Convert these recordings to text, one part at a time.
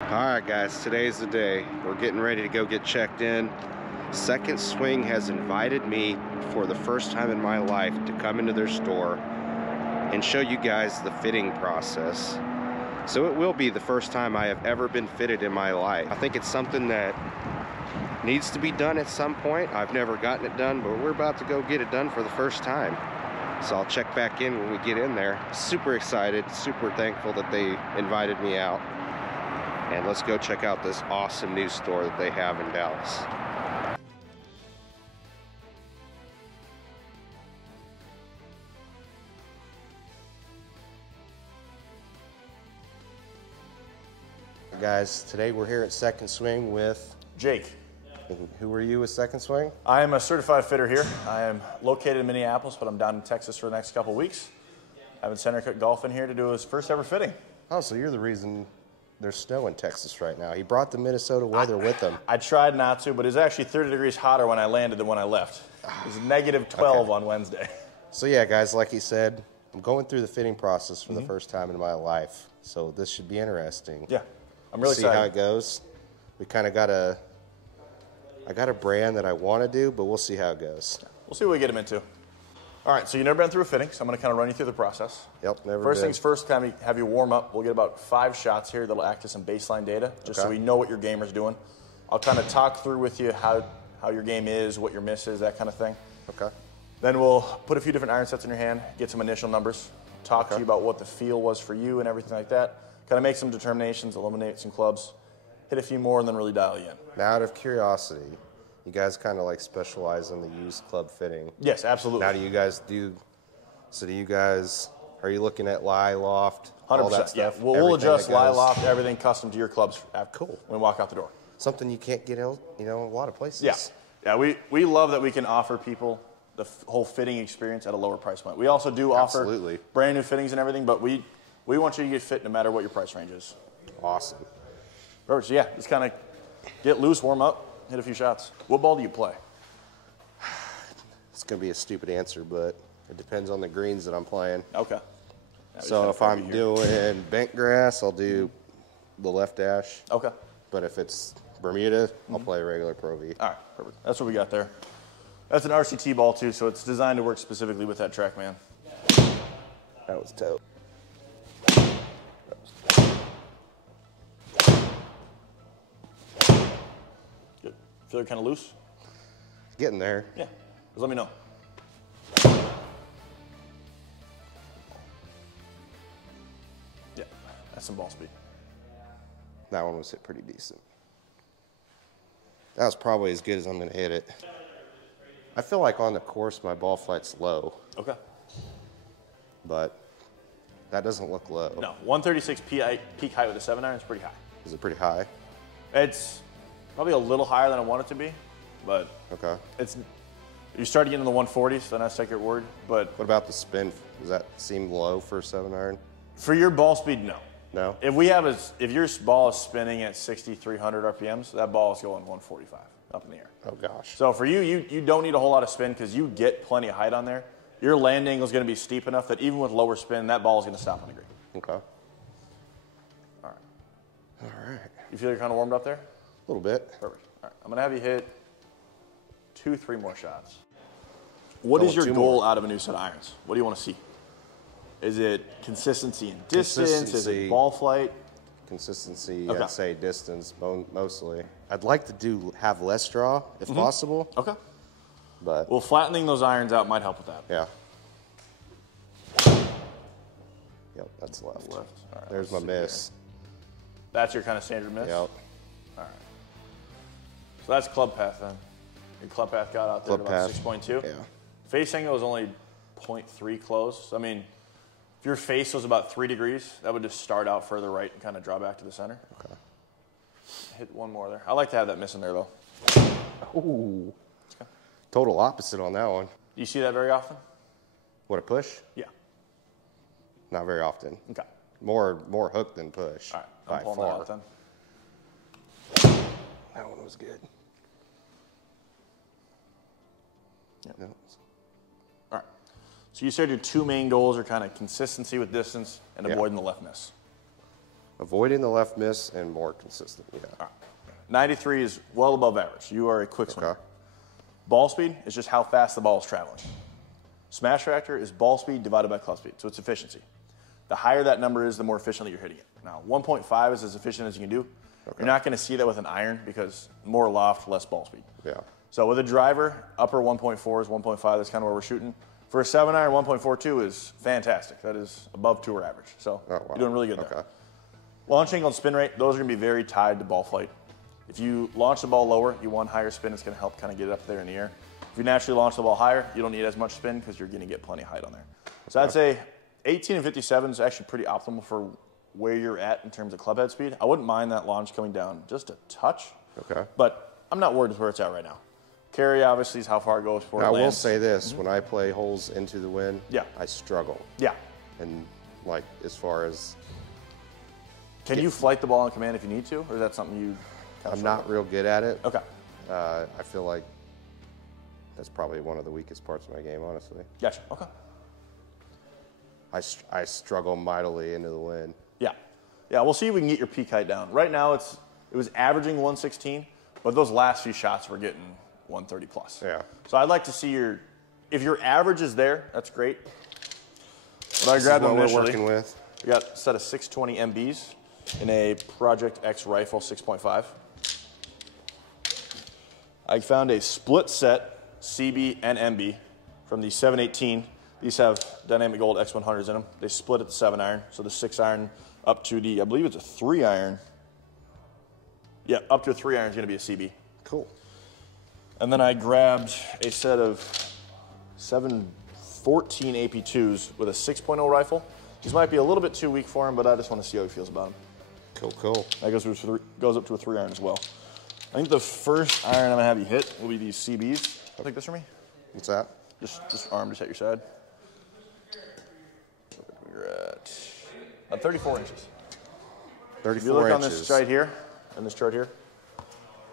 Alright guys, today's the day. We're getting ready to go get checked in. Second Swing has invited me for the first time in my life to come into their store and show you guys the fitting process. So it will be the first time I have ever been fitted in my life. I think it's something that needs to be done at some point. I've never gotten it done, but we're about to go get it done for the first time. So I'll check back in when we get in there. Super excited, super thankful that they invited me out. And let's go check out this awesome new store that they have in Dallas. Guys, today we're here at Second Swing with Jake. Who are you with Second Swing? I am a certified fitter here. I am located in Minneapolis, but I'm down in Texas for the next couple of weeks. Having Center Cook Golf in here to do his first ever fitting. Oh, so you're the reason there's snow in Texas right now. He brought the Minnesota weather with him. I tried not to, but it was actually 30 degrees hotter when I landed than when I left. It was negative 12 on Wednesday. So yeah, guys, like he said, I'm going through the fitting process for the first time in my life. So this should be interesting. Yeah, I'm really excited. See how it goes. We kind of I got a brand that I want to do, but we'll see how it goes. We'll see what we get him into. All right, so you've never been through a fitting, so I'm going to kind of run you through the process. Yep, never First been. things first, kind of have you warm up. We'll get about 5 shots here that'll act as some baseline data, just so we know what your gamer's doing. I'll kind of talk through with you how your game is, what your miss is, that kind of thing. Okay. Then we'll put a few different iron sets in your hand, get some initial numbers, talk to you about what the feel was for you and everything like that. Kind of make some determinations, eliminate some clubs, hit a few more, and then really dial you in. Now, out of curiosity, you guys kind of like specialize in the used club fitting. Yes, absolutely. Now, do you guys are you looking at lie, loft, 100%, all that stuff? yeah. We'll adjust lie, goes? loft, everything custom to your clubs. Cool. When we walk out the door. Something you can't get, a lot of places. Yeah, yeah. We love that we can offer people the whole fitting experience at a lower price point. We also do offer brand new fittings and everything, but we want you to get fit no matter what your price range is. Awesome. Perfect. So yeah, just kind of get loose, warm up, hit a few shots. What ball do you play? It's gonna be a stupid answer, but it depends on the greens that I'm playing. Okay. So if I'm doing bent grass, I'll do the left dash. Okay. But if it's Bermuda, I'll play a regular Pro V. All right, perfect. That's what we got there. That's an RCT ball too, so it's designed to work specifically with that TrackMan. That was dope. Good. Feel it kind of loose? Getting there. Yeah. Just let me know. Yeah, that's some ball speed. That one was hit pretty decent. That was probably as good as I'm going to hit it. I feel like on the course my ball flight's low. Okay. But that doesn't look low. No, 136 peak height with a 7-iron is pretty high. Is it pretty high? It's probably a little higher than I want it to be, but okay. You start getting in the 140s, then I take your word. But what about the spin? Does that seem low for a 7-iron? For your ball speed, no. No? If your ball is spinning at 6,300 RPMs, that ball is going 145 up in the air. Oh gosh. So for you don't need a whole lot of spin because you get plenty of height on there. Your land angle is going to be steep enough that even with lower spin, that ball is going to stop on the green. Okay. All right. All right. You feel you're kind of warmed up there? A little bit. Perfect. All right. I'm going to have you hit 2-3 more shots. What is your goal out of a new set of irons? What do you want to see? Is it consistency in distance? Is it ball flight? Consistency, okay. I'd say distance mostly. I'd like to have less draw if possible. Okay. But well, flattening those irons out might help with that. Yeah. Yep, that's left. All right, there's my miss. Here. That's your kind of standard miss? Yep. All right. So that's club path then. Your club path got out there at about 6.2. Yeah. Face angle is only 0.3 close. I mean, if your face was about 3 degrees, that would just start out further right and kind of draw back to the center. Okay. Hit one more there. I like to have that miss in there, though. Ooh. Okay. Total opposite on that one. Do you see that very often? What, a push? Yeah. Not very often. Okay. More hook than push. All right. I'm pulling that out then. That one was good. Yep. No. All right. So you said your 2 main goals are kind of consistency with distance and avoiding the left miss. Avoiding the left miss and more consistent. Yeah. All right. 93 is well above average. You are a quick swinger. Ball speed is just how fast the ball is traveling. Smash factor is ball speed divided by club speed, so it's efficiency. The higher that number is, the more efficiently you're hitting it. Now, 1.5 is as efficient as you can do. You're not going to see that with an iron because more loft, less ball speed. Yeah. So with a driver, upper 1.4 is 1.5. That's kind of where we're shooting. For a 7-iron, 1.42 is fantastic. That is above tour average. So you're doing really good there. Launch angle and spin rate, those are going to be very tied to ball flight. If you launch the ball lower, you want higher spin. It's going to help kind of get it up there in the air. If you naturally launch the ball higher, you don't need as much spin because you're going to get plenty of height on there. So I'd say 18 and 57 is actually pretty optimal for where you're at in terms of club head speed. I wouldn't mind that launch coming down just a touch. But I'm not worried with where it's at right now. Carry obviously is how far it goes before it lands. I will say this, when I play holes into the wind, I struggle. And like as far as... Can you flight the ball on command if you need to, or is that something you... I'm not real good at it. I feel like that's probably one of the weakest parts of my game, honestly. Gotcha. I struggle mightily into the wind. Yeah, we'll see if we can get your peak height down. Right now, it was averaging 116, but those last few shots were getting 130 plus. So I'd like to see if your average is there, that's great. What I grabbed them initially, working with. We got a set of 620 MBs in a Project X rifle 6.5. I found a split set CB and MB from the 718. These have Dynamic Gold X100s in them. They split at the 7-iron, so the 6-iron up to the, I believe it's a 3-iron. Yeah, up to a 3-iron is going to be a CB. Cool. And then I grabbed a set of 714 AP2s with a 6.0 rifle. These might be a little bit too weak for him, but I just want to see how he feels about them. Cool. That goes up to a 3-iron as well. I think the first iron I'm going to have you hit will be these CBs. I'll take this for me. What's that? Just arm just at your side. We're at 34 inches. 34 if you look inches. on this chart here,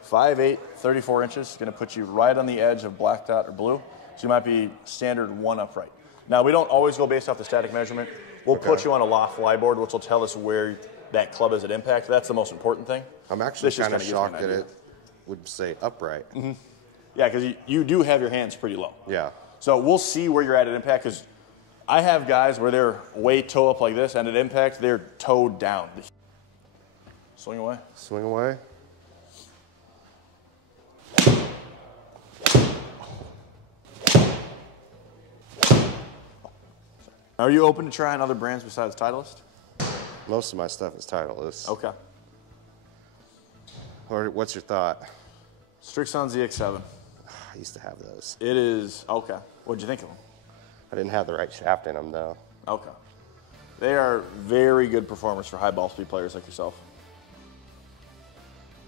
5'8", 34 inches is going to put you right on the edge of black dot or blue. So you might be standard 1 upright. Now, we don't always go based off the static measurement. We'll put you on a loft fly board, which will tell us where that club is at impact. That's the most important thing. I'm actually kind of shocked that it would say upright. Yeah, because you do have your hands pretty low. Yeah. So we'll see where you're at impact, because I have guys where they're way toe up like this, and at impact, they're toe down. Swing away. Swing away. Are you open to trying other brands besides Titleist? Most of my stuff is Titleist. Okay. Or what's your thought? Strixon ZX7. I used to have those. It is, okay. What'd you think of them? I didn't have the right shaft in them, though. Okay. They are very good performers for high ball speed players like yourself.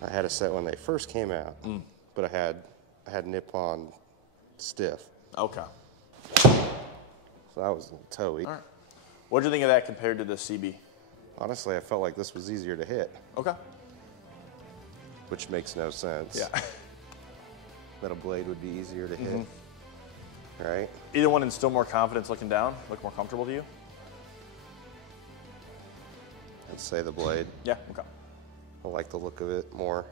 I had a set when they first came out, but I had Nippon stiff. Okay. So that was a little toey. All right. What'd you think of that compared to the CB? Honestly, I felt like this was easier to hit. Okay. Which makes no sense. Yeah. That a blade would be easier to hit. Right? Either one instill more confidence looking down, look more comfortable to you? I'd say the blade. Yeah, okay. I like the look of it more.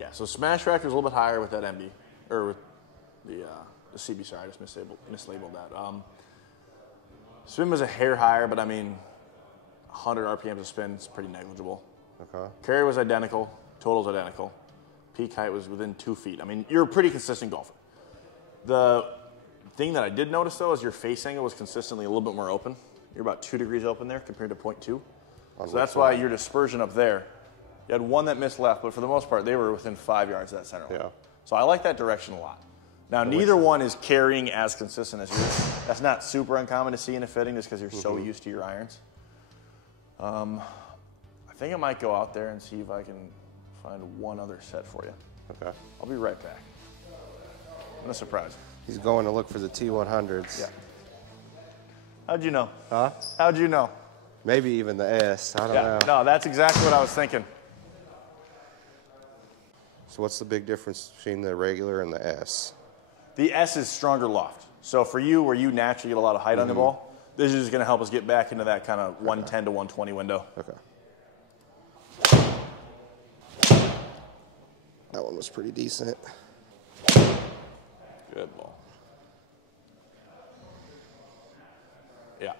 Yeah, so smash factor is a little bit higher with that MB, or with the CB, sorry, I just mislabeled that. Spin was a hair higher, but I mean, 100 RPMs of spin is pretty negligible. Okay. Carry was identical, total's identical. Peak height was within 2 feet. I mean, you're a pretty consistent golfer. The thing that I did notice, though, is your face angle was consistently a little bit more open. You're about 2 degrees open there compared to 0.2. So that's why your dispersion up there, you had one that missed left, but for the most part, they were within 5 yards of that center line. Yeah. So I like that direction a lot. Now, neither one is carrying as consistent as yours. That's not super uncommon to see in a fitting just because you're so used to your irons. I think I might go out there and see if I can find one other set for you. Okay. I'll be right back. I'm going to surprise you. He's going to look for the T100s. Yeah. How'd you know? Huh? How'd you know? Maybe even the S. I don't know. No, that's exactly what I was thinking. So what's the big difference between the regular and the S? The S is stronger loft. So for you, where you naturally get a lot of height on the ball, this is going to help us get back into that kind of 110 to 120 window. Okay. That one was pretty decent. Good ball. Yeah.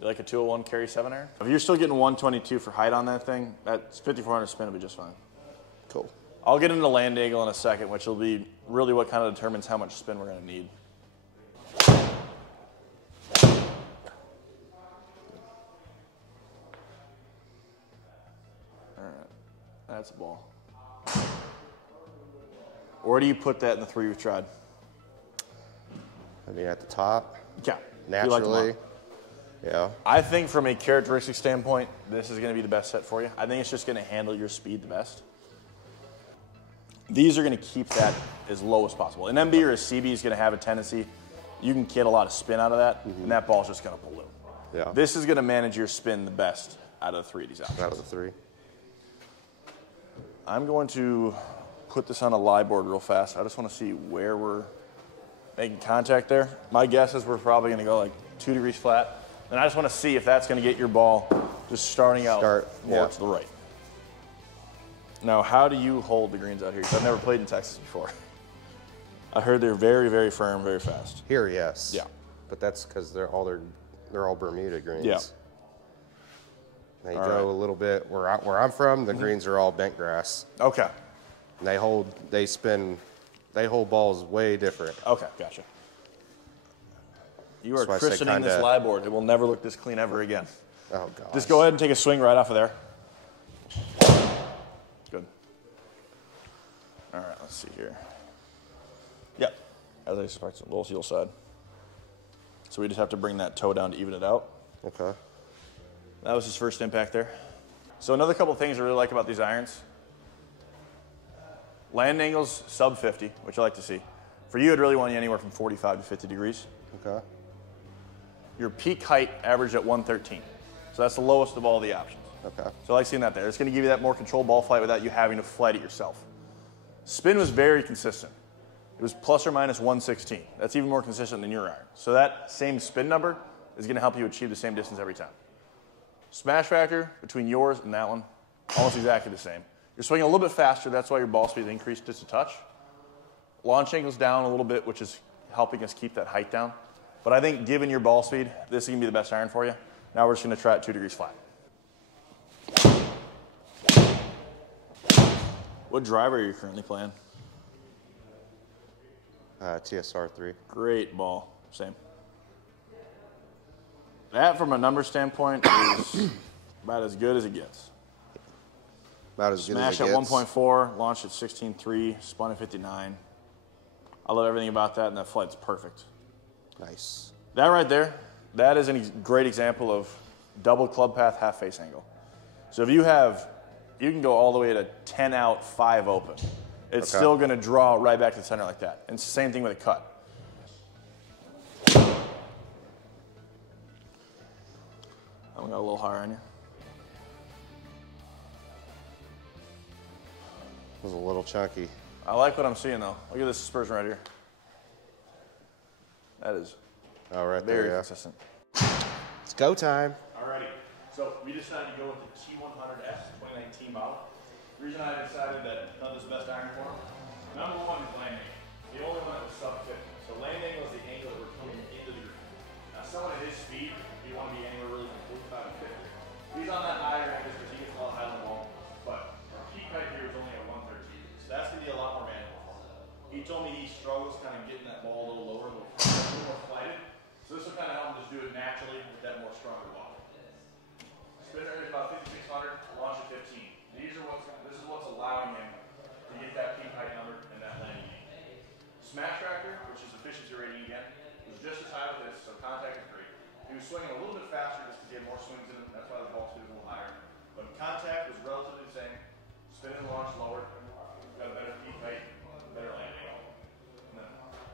You like a 201 carry 7 iron? If you're still getting 122 for height on that thing, that 5400 spin will be just fine. Cool. I'll get into land angle in a second, which will be really what kind of determines how much spin we're going to need. All right, that's a ball. Where do you put that in the 3 we've tried? I mean, at the top. Yeah. Naturally. Yeah. I think from a characteristic standpoint, this is going to be the best set for you. I think it's just going to handle your speed the best. These are going to keep that as low as possible. An MB or a CB is going to have a tendency, you can get a lot of spin out of that, and that ball's just going to balloon. Yeah. This is going to manage your spin the best out of the 3 of these options. Out of the 3. I'm going to put this on a lie board real fast. I just want to see where we're making contact there. My guess is we're probably going to go like 2 degrees flat. And I just want to see if that's going to get your ball just starting out more to the right. Now, how do you hold the greens out here? Because I've never played in Texas before. I heard they're very, very firm, very fast. Here, yes. Yeah. But that's because they're all Bermuda greens. Yeah. Now you go a little bit where I'm from. The greens are all bent grass. Okay. And they hold balls way different. Okay, gotcha. You are christening this lie board. It will never look this clean ever again. Oh, gosh. Just go ahead and take a swing right off of there. Good. All right, let's see here. Yep. As I expected, low heel side. So we just have to bring that toe down to even it out. Okay. That was his first impact there. So another couple of things I really like about these irons. Land angles sub 50, which I like to see. For you, I'd really want you anywhere from 45 to 50 degrees. Okay. Your peak height averaged at 113. So that's the lowest of all the options. Okay. So I like seeing that there. It's going to give you that more controlled ball flight without you having to flight it yourself. Spin was very consistent. It was plus or minus 116. That's even more consistent than your iron. So that same spin number is going to help you achieve the same distance every time. Smash factor between yours and that one, almost exactly the same. You're swinging a little bit faster. That's why your ball speed increased just a touch. Launch angle's down a little bit, which is helping us keep that height down. But I think given your ball speed, this is going to be the best iron for you. Now we're just going to try it 2 degrees flat. What driver are you currently playing? TSR 3. Great ball. Same. That, from a number standpoint, is about as good as it gets. About as good as it Smash gets. at 1.4, launched at 16.3, spun at 59. I love everything about that, and that flight's perfect. Nice. That right there, that is a great example of double club path, half face angle. So if you can go all the way to 10 out, 5 open. It's still going to draw right back to the center like that. And it's the same thing with a cut. I'm going to go a little higher on you. It was a little chunky. I like what I'm seeing, though. Look at this dispersion right here. That is very consistent. It's go time. Alrighty. So we decided to go with the T100S 2019 model. The reason I decided that none of this best iron for, number one is land angle. The only one that was sub 50. So land angle is the angle that we're coming into the green. Now someone at his speed, you want to be anywhere really from 45 to 50. He's on that higher end just because he gets a lot higher on the ball. But our peak height here is only at 113. So that's going to be a lot more manual for him. He told me he struggles kind of getting that ball a little lower, a little more flighted. So this will kind of help him just do it naturally with that more stronger ball. Spin rate is about 5,600, launch at 15. This is what's allowing him to get that peak height number and that landing angle. Smash factor, which is efficiency rating again, was just as high with this, so contact is great. He was swinging a little bit faster just because he had more swings in him, that's why the ball speed was a little higher. But contact was relatively the same. Spin and launch lower, got a better peak height, better landing angle. And then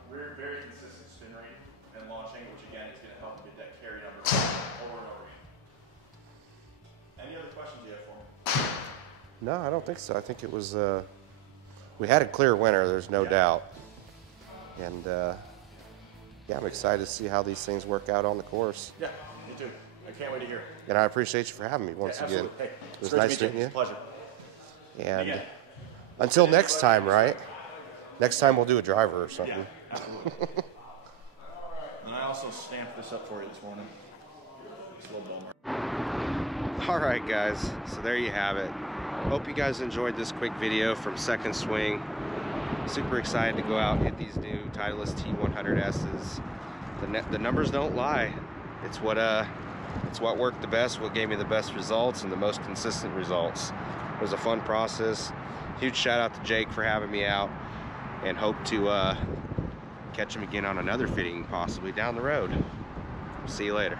very, very consistent spin rate and launch angle, which again is going to help him get that carry number over and over again. Any other questions you have for me? No, I don't think so. I think it was, we had a clear winner, there's no doubt. And yeah, I'm excited to see how these things work out on the course. Yeah, me too. I can't wait to hear. And I appreciate you for having me once again. Hey, it was nice meeting you. It's a pleasure. And until next time, right? Next time we'll do a driver or something. Yeah, absolutely. And I also stamped this up for you this morning. It's a little bummer. All right, guys. So there you have it. Hope you guys enjoyed this quick video from Second Swing. Super excited to go out and hit these new Titleist T100Ss. The numbers don't lie. It's what worked the best, what gave me the best results and the most consistent results. It was a fun process. Huge shout out to Jake for having me out, and hope to catch him again on another fitting possibly down the road. See you later.